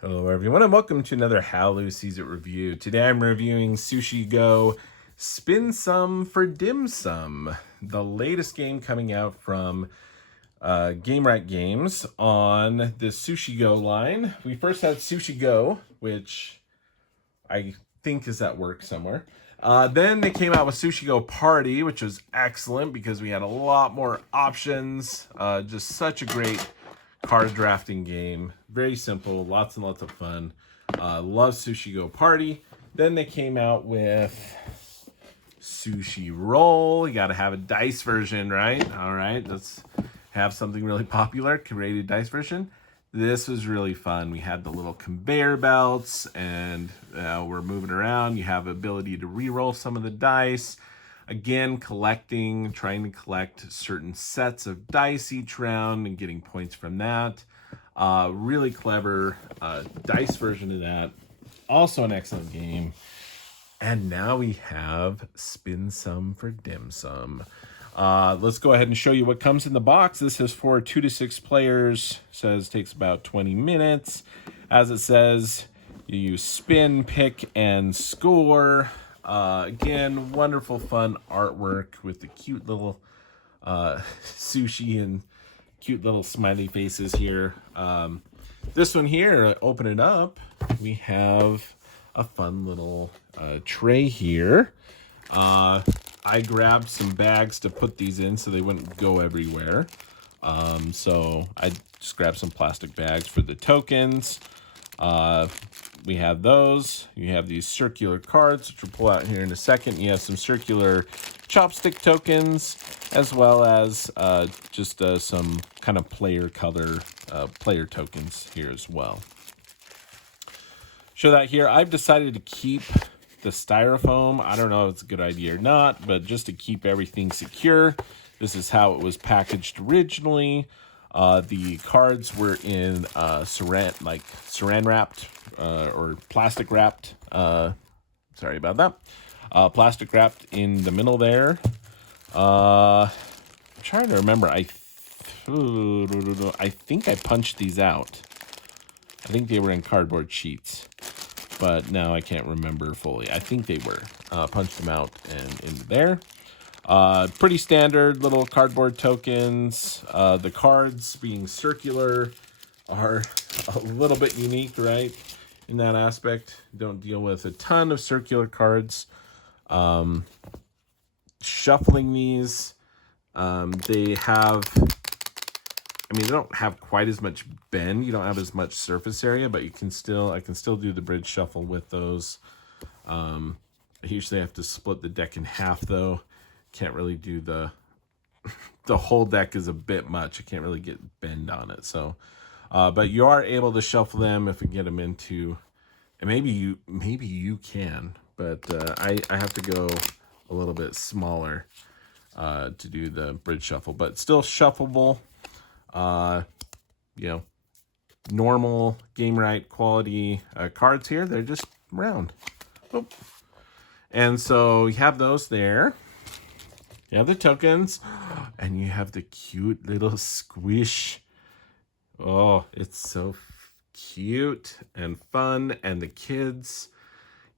Hello everyone and welcome to another Halloween Season review. Today I'm reviewing Sushi Go Spin Some for Dim Sum, the latest game coming out from Game Right Games on the Sushi Go line. We first had Sushi Go, which I think is at work somewhere. Then they came out with Sushi Go Party, which was excellent because we had a lot more options. Just such a great card drafting game. Very simple, lots and lots of fun. Love Sushi Go Party. Then they came out with Sushi Roll. You got to have a dice version, right? All right, let's have something really popular. Created dice version. This was really fun. We had the little conveyor belts, and we're moving around. You have ability to re-roll some of the dice. Again, trying to collect certain sets of dice each round and getting points from that. Really clever dice version of that. Also an excellent game. And now we have Spin Some for Dim Sum. Let's go ahead and show you what comes in the box. This is for 2 to 6 players. Says takes about 20 minutes. As it says, you spin, pick, and score. Again, wonderful fun artwork with the cute little sushi and cute little smiley faces here. This one here, open it up, we have a fun little tray here. I grabbed some bags to put these in so they wouldn't go everywhere. So I just grabbed some plastic bags for the tokens. We have those. You have these circular cards, which we'll pull out here in a second. You have some circular chopstick tokens, as well as just some kind of player tokens here as well. Show that here. I've decided to keep the styrofoam. I don't know if it's a good idea or not, but just to keep everything secure. This is how it was packaged originally. The cards were in saran wrapped or plastic wrapped. Sorry about that. Plastic wrapped in the middle there. I'm trying to remember. I think I punched these out. I think they were in cardboard sheets, but now I can't remember fully. I think they were. Punched them out and into there. Pretty standard little cardboard tokens. The cards being circular are a little bit unique, right? In that aspect. Don't deal with a ton of circular cards. Shuffling these, they don't have quite as much bend. You don't have as much surface area, but I can still do the bridge shuffle with those. I usually have to split the deck in half though. Can't really do the whole deck is a bit much. I can't really get bend on it. So, but you are able to shuffle them if we get them into, and maybe you can, but I have to go a little bit smaller to do the bridge shuffle, but still shuffleable. Normal Game Right quality cards here. They're just round. Oop. And so you have those there. You have the tokens, and you have the cute little squish. Oh, it's so cute and fun, and the kids,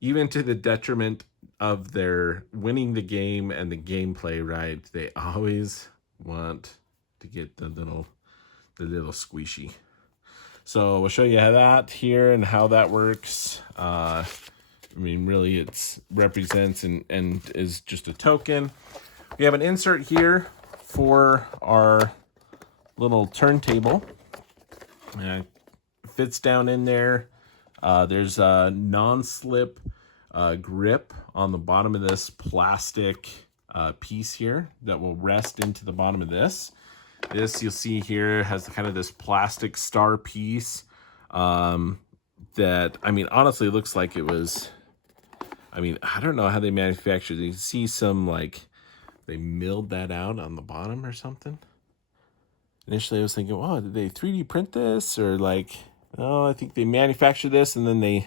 even to the detriment of their winning the game and the gameplay right, they always want to get the little squishy. So we'll show you how that here and how that works. Really it represents and is just a token. We have an insert here for our little turntable. It fits down in there. There's a non-slip grip on the bottom of this plastic piece here that will rest into the bottom of this. This you'll see here has kind of this plastic star piece that, honestly looks like it was, I don't know how they manufactured it. You see some they milled that out on the bottom or something. Initially I was thinking, oh, did they 3D print this? Or oh, I think they manufactured this and then they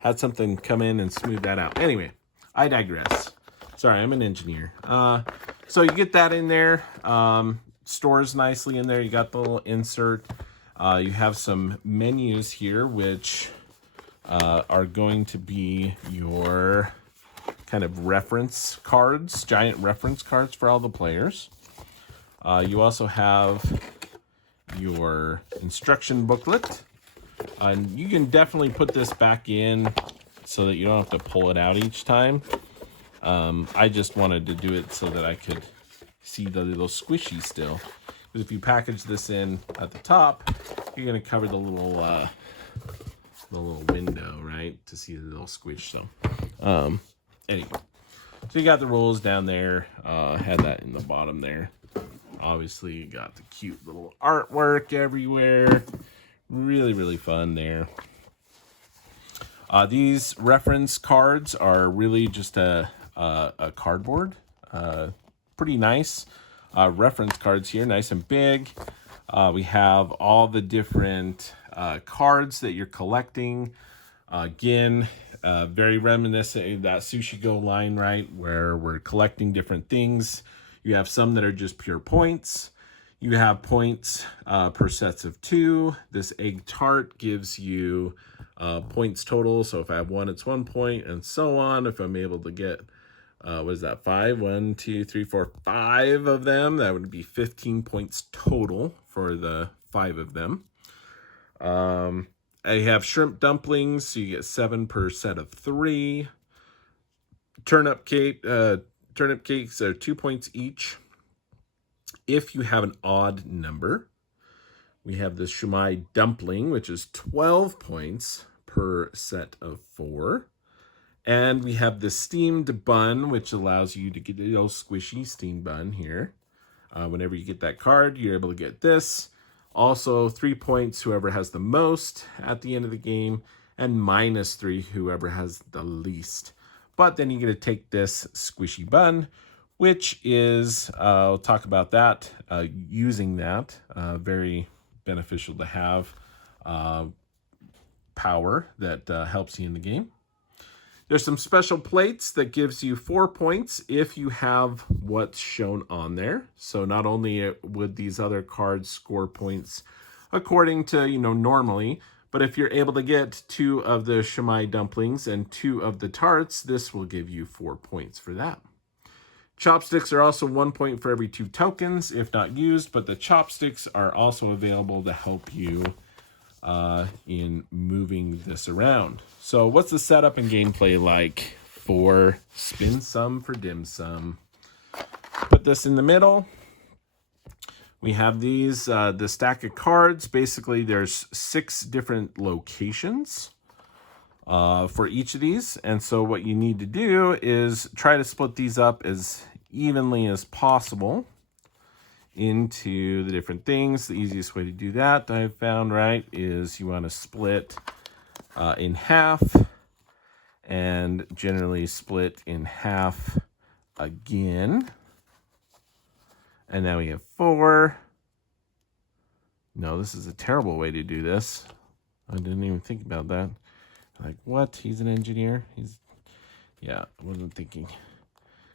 had something come in and smooth that out. Anyway, I digress. Sorry, I'm an engineer. So you get that in there. Stores nicely in there. You got the little insert. You have some menus here, which are going to be your kind of reference cards, giant reference cards for all the players. You also have your instruction booklet. And you can definitely put this back in so that you don't have to pull it out each time. I just wanted to do it so that I could see the little squishy still. Because if you package this in at the top, you're going to cover the little window, right, to see the little squish. So anyway, so you got the rules down there. Had that in the bottom there. Obviously, you got the cute little artwork everywhere. Really, really fun there. These reference cards are really just a cardboard. Pretty nice reference cards here, nice and big. We have all the different cards that you're collecting. Again, very reminiscent of that Sushi Go line, right, where we're collecting different things. You have some that are just pure points. You have points per sets of 2. This egg tart gives you points total. So if I have 1, it's 1 point, and so on. If I'm able to get, what is that, 5? 1, 2, 3, 4, 5 of them. That would be 15 points total for the 5 of them. I have shrimp dumplings, so you get 7 per set of 3. Turnip cakes are 2 points each. If you have an odd number, we have the shumai dumpling, which is 12 points per set of 4. And we have the steamed bun, which allows you to get a little squishy steamed bun here. Whenever you get that card, you're able to get this. Also, 3 points, whoever has the most at the end of the game, and -3, whoever has the least. But then you get to take this squishy bun, which is, I'll talk about that, using that, very beneficial to have power that helps you in the game. There's some special plates that gives you 4 points if you have what's shown on there. So not only would these other cards score points according to, normally, but if you're able to get 2 of the shumai dumplings and 2 of the tarts, this will give you 4 points for that. Chopsticks are also 1 point for every 2 tokens, if not used, but the chopsticks are also available to help you in moving this around. So what's the setup and gameplay like for Spin Some for Dim Sum? Put this in the middle. We have these, the stack of cards. Basically, there's 6 different locations for each of these. And so what you need to do is try to split these up as evenly as possible into the different things. The easiest way to do that I've found, right, is you want to split in half, and generally split in half again. And now we have 4. No, this is a terrible way to do this. I didn't even think about that. Like, what? He's an engineer? Yeah, I wasn't thinking.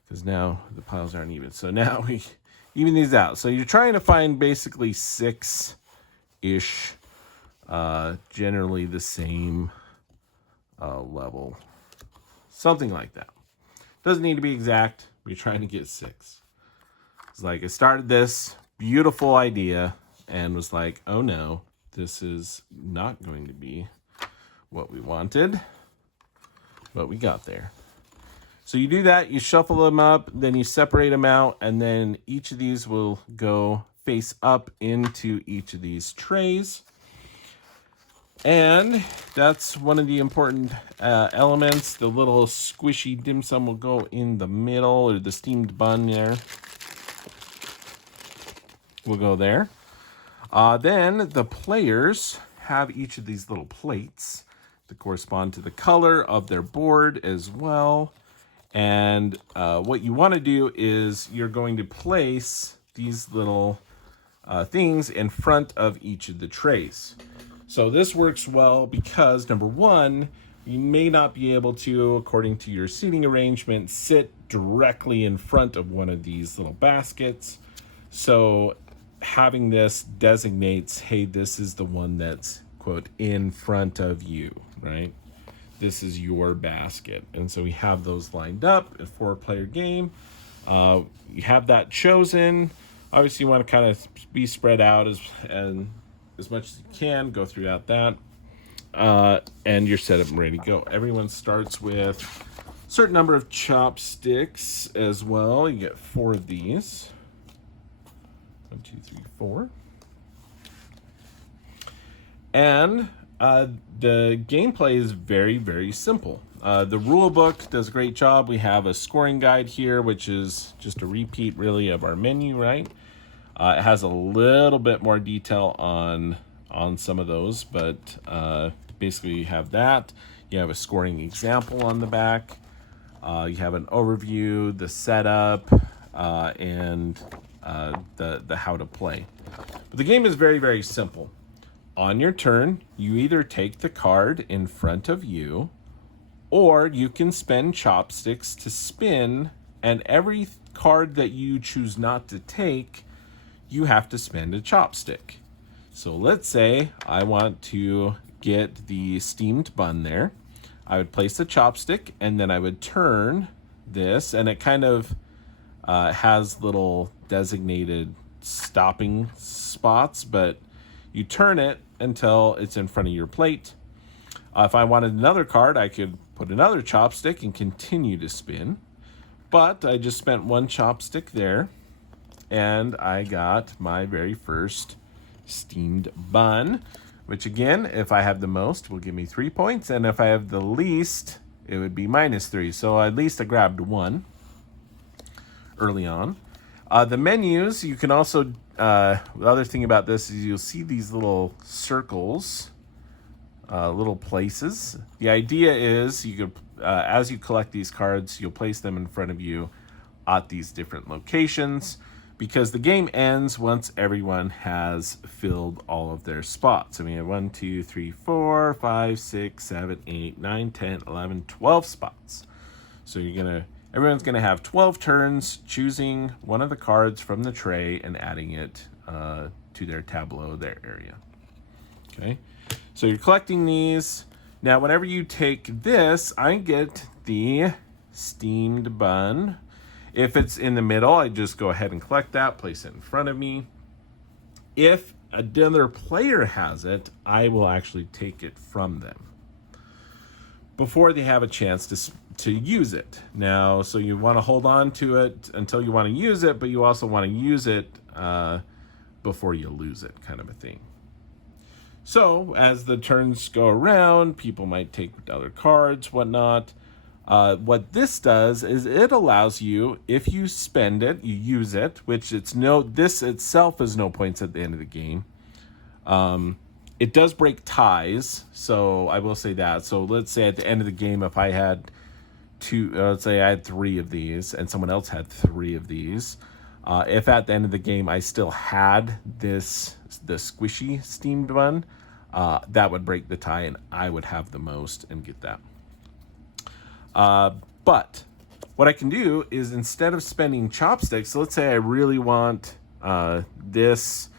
Because now the piles aren't even. So now we even these out. So you're trying to find basically 6-ish, generally the same level. Something like that. Doesn't need to be exact. But you're trying to get 6. It's like I started this beautiful idea and was like, oh no, this is not going to be what we wanted. But we got there. So you do that, you shuffle them up, then you separate them out, and then each of these will go face up into each of these trays. And that's one of the important elements. The little squishy dim sum will go in the middle, or the steamed bun there will go there. Then the players have each of these little plates that correspond to the color of their board as well. And what you want to do is you're going to place these little things in front of each of the trays. So this works well because, number one, you may not be able to, according to your seating arrangement, sit directly in front of one of these little baskets. So having this designates, hey, this is the one that's, quote, in front of you, right? This is your basket. And so we have those lined up, a 4-player game. You have that chosen. Obviously, you want to kind of be spread out as much as you can, go throughout that. And you're set up and ready to go. Everyone starts with a certain number of chopsticks as well. You get 4 of these. 1, 2, 3, 4. And the gameplay is very, very simple. The rule book does a great job. We have a scoring guide here, which is just a repeat, really, of our menu, right? It has a little bit more detail on some of those, but basically you have that. You have a scoring example on the back. You have an overview, the setup, and the how to play. But the game is very, very simple. On your turn, you either take the card in front of you, or you can spend chopsticks to spin, and every card that you choose not to take, you have to spend a chopstick. So let's say I want to get the steamed bun there. I would place the chopstick, and then I would turn this, and it kind of has little designated stopping spots, but you turn it until it's in front of your plate. If I wanted another card, I could put another chopstick and continue to spin. But I just spent 1 chopstick there, and I got my very first steamed bun, which again, if I have the most, will give me 3 points. And if I have the least, it would be -3. So at least I grabbed 1 early on. The menus, you can also, the other thing about this is you'll see these little circles, little places. The idea is you could, as you collect these cards, you'll place them in front of you at these different locations, because the game ends once everyone has filled all of their spots. So we have 1, 2, 3, 4, 5, 6, 7, 8, 9, 10, 11, 12 spots. So everyone's gonna have 12 turns choosing one of the cards from the tray and adding it to their tableau, their area. Okay, so you're collecting these. Now, whenever you take this, I get the steamed bun. If it's in the middle, I just go ahead and collect that, place it in front of me. If another player has it, I will actually take it from them before they have a chance to use it. Now, so you want to hold on to it until you want to use it, but you also want to use it before you lose it, kind of a thing. So as the turns go around, people might take other cards, whatnot. What this does is it allows you, if you spend it, you use it, which this itself is no points at the end of the game. It does break ties, so I will say that. So let's say at the end of the game, if I had let's say I had 3 of these and someone else had 3 of these. If at the end of the game I still had the squishy steamed bun, that would break the tie and I would have the most and get that. But what I can do is, instead of spending chopsticks, so let's say I really want this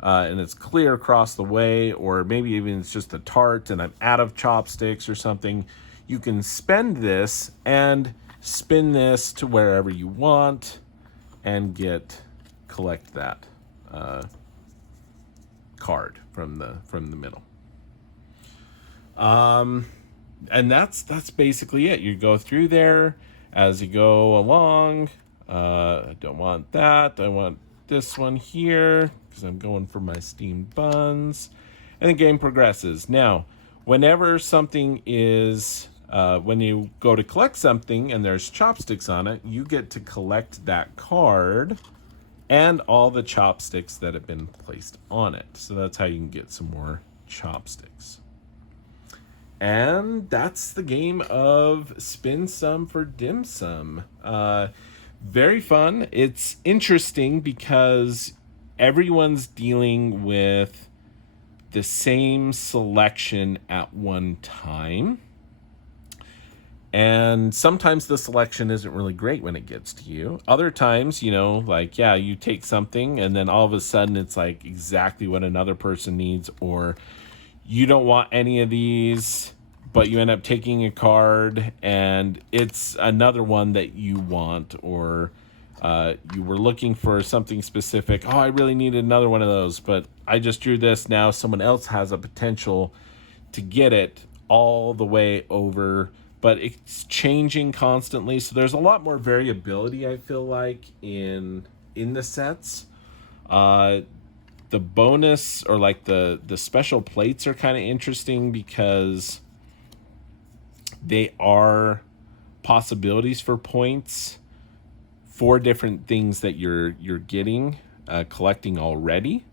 and it's clear across the way, or maybe even it's just a tart and I'm out of chopsticks or something, you can spend this and spin this to wherever you want and collect that card from the middle. And that's basically it. You go through there as you go along. I don't want that. I want this one here because I'm going for my steamed buns. And the game progresses. Now, whenever something is, when you go to collect something and there's chopsticks on it, you get to collect that card and all the chopsticks that have been placed on it. So that's how you can get some more chopsticks. And that's the game of Spin Some for Dim Sum. Very fun. It's interesting because everyone's dealing with the same selection at one time. And sometimes the selection isn't really great when it gets to you. Other times, like, yeah, you take something and then all of a sudden it's like exactly what another person needs, or you don't want any of these, but you end up taking a card and it's another one that you want, or you were looking for something specific. Oh, I really needed another one of those, but I just drew this. Now someone else has a potential to get it all the way over, but it's changing constantly. So there's a lot more variability, I feel like, in the sets. The bonus, or like the special plates, are kind of interesting because they are possibilities for points for different things that you're getting, collecting already.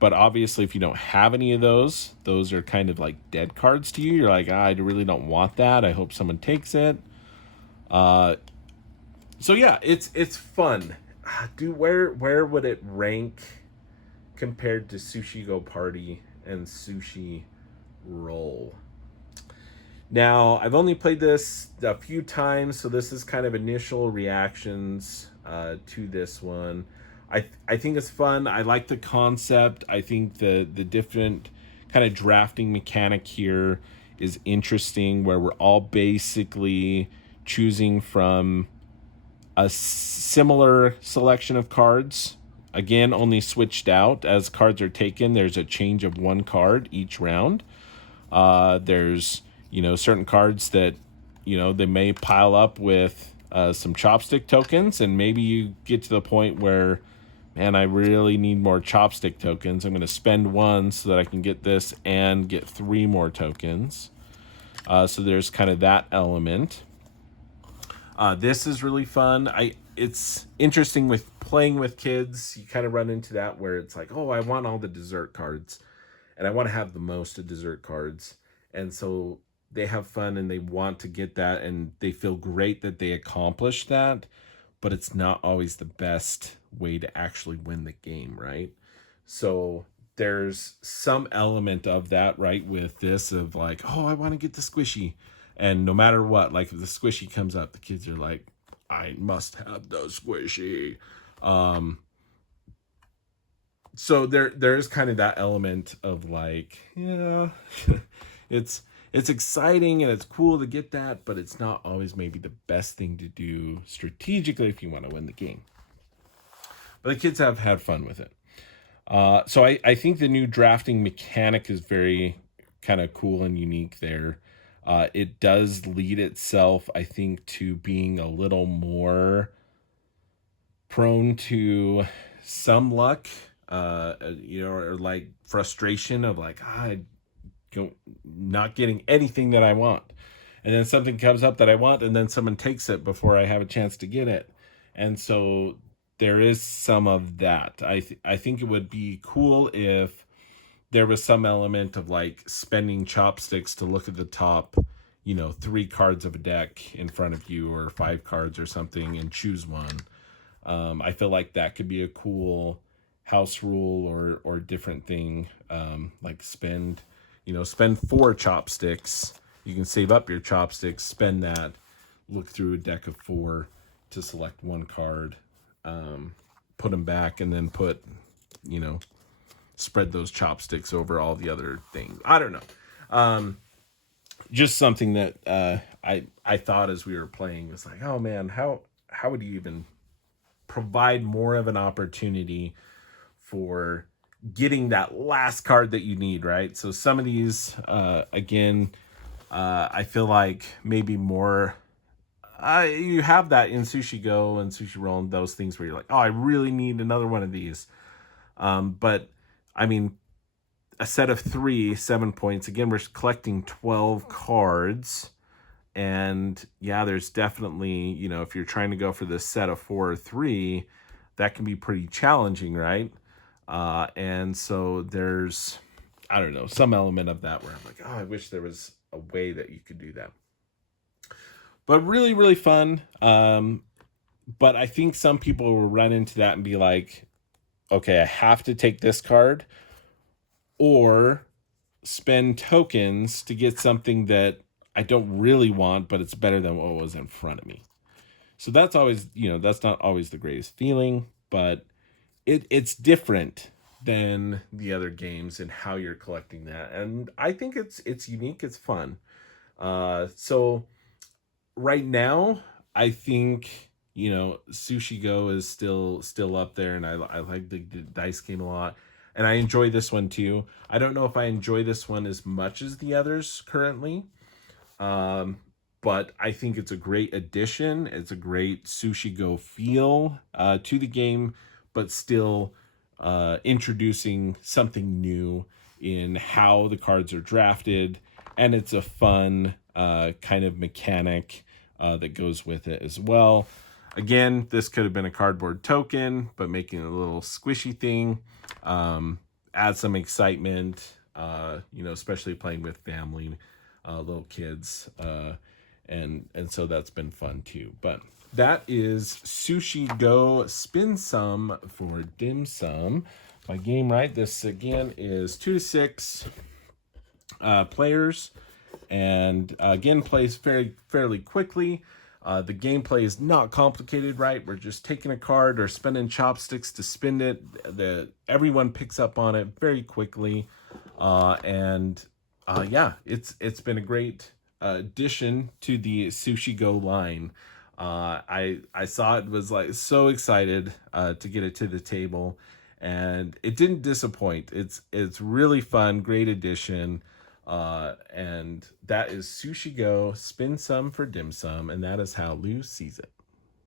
But obviously, if you don't have any of those are kind of like dead cards to you. You're like, I really don't want that. I hope someone takes it. So yeah, it's fun. Dude, where would it rank compared to Sushi Go Party and Sushi Roll? Now, I've only played this a few times, so this is kind of initial reactions to this one. I think it's fun. I like the concept. I think the different kind of drafting mechanic here is interesting, where we're all basically choosing from a similar selection of cards. Again, only switched out as cards are taken. There's a change of one card each round. There's certain cards that they may pile up with some chopstick tokens, and maybe you get to the point where, man, I really need more chopstick tokens. I'm going to spend one so that I can get this and get 3 more tokens. So there's kind of that element. This is really fun. It's interesting with playing with kids. You kind of run into that where it's like, oh, I want all the dessert cards, and I want to have the most of dessert cards. And so they have fun and they want to get that, and they feel great that they accomplished that, but it's not always the best way to actually win the game, right? So there's some element of that, right, with this, of like, oh, I want to get the squishy. And no matter what, like if the squishy comes up, the kids are like, I must have the squishy. So there's kind of that element of like, yeah, it's exciting and it's cool to get that, but it's not always maybe the best thing to do strategically if you want to win the game. But the kids have had fun with it. So I think the new drafting mechanic is very kind of cool and unique there. It does lead itself, I think, to being a little more prone to some luck, or like frustration of like, I don't, not getting anything that I want. And then something comes up that I want, and then someone takes it before I have a chance to get it. And so there is some of that. I think it would be cool if there was some element of like spending chopsticks to look at the top, 3 cards of a deck in front of you, or 5 cards or something, and choose one. I feel like that could be a cool house rule or different thing. Like spend 4 chopsticks. You can save up your chopsticks, spend that, look through a deck of 4 to select one card, put them back, and then spread those chopsticks over all the other things. I don't know. Just something that I thought as we were playing was like, oh man, how would you even provide more of an opportunity for getting that last card that you need, right? So some of these, again, I feel like maybe more. You have that in Sushi Go and Sushi Roll and those things where you're like, oh, I really need another one of these. But I mean, a set of 3, 7 points. Again, we're collecting 12 cards. And yeah, there's definitely, if you're trying to go for this set of 4 or 3, that can be pretty challenging, right? And so there's, I don't know, some element of that where I'm like, oh, I wish there was a way that you could do that. But really, really fun. But I think some people will run into that and be like, okay, I have to take this card, or spend tokens to get something that I don't really want, but it's better than what was in front of me. So that's always, that's not always the greatest feeling, but it's different than the other games and how you're collecting that. And I think it's unique, it's fun. So right now, I think Sushi Go is still up there, and I like the dice game a lot, and I enjoy this one too. I don't know if I enjoy this one as much as the others currently, um, but I think it's a great addition. It's a great Sushi Go feel to the game, but still introducing something new in how the cards are drafted, and it's a fun kind of mechanic that goes with it as well. Again, this could have been a cardboard token, but making it a little squishy thing, add some excitement, especially playing with family, little kids, and so that's been fun too. But that is Sushi Go Spin Some for Dim Sum. If I game right, this again is 2 to 6 players, and again plays fairly quickly. The gameplay is not complicated, right? We're just taking a card or spinning chopsticks to spin it. Everyone picks up on it very quickly, and yeah, it's been a great addition to the Sushi Go line. I saw it, was like so excited to get it to the table, and it didn't disappoint. It's really fun, great addition. And that is Sushi Go Spin Some for Dim Sum, and that is how Lou sees it.